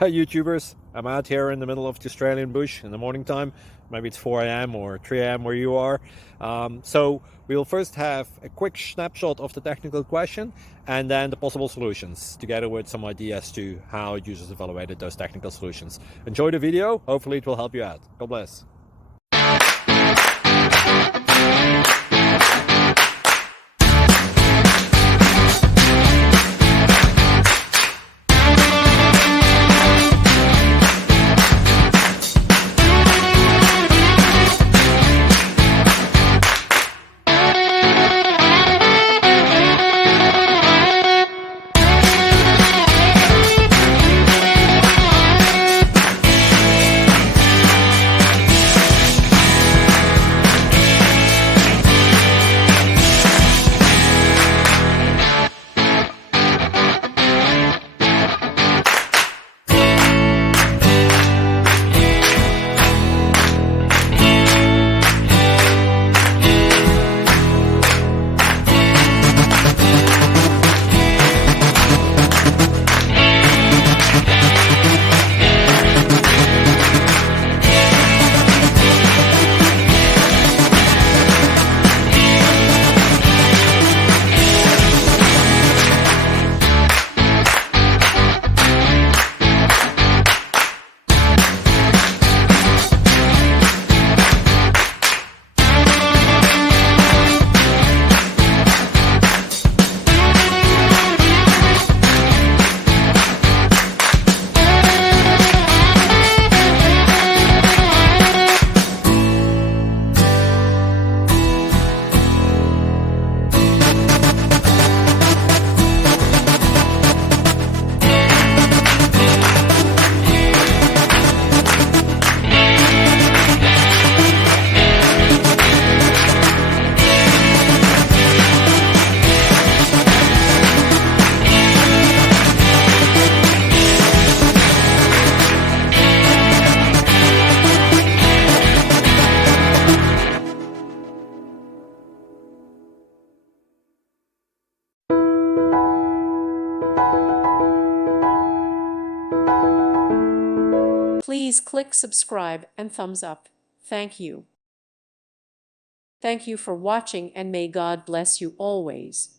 Hi YouTubers, I'm out here in the middle of the Australian bush in the morning time. Maybe it's 4 a.m. or 3 a.m. where you are. So we'll first have a quick snapshot of the technical question and then the possible solutions, together with some ideas to how users evaluated those technical solutions. Enjoy the video, hopefully it will help you out. God bless. Please click subscribe and thumbs up. Thank you. Thank you for watching, and may God bless you always.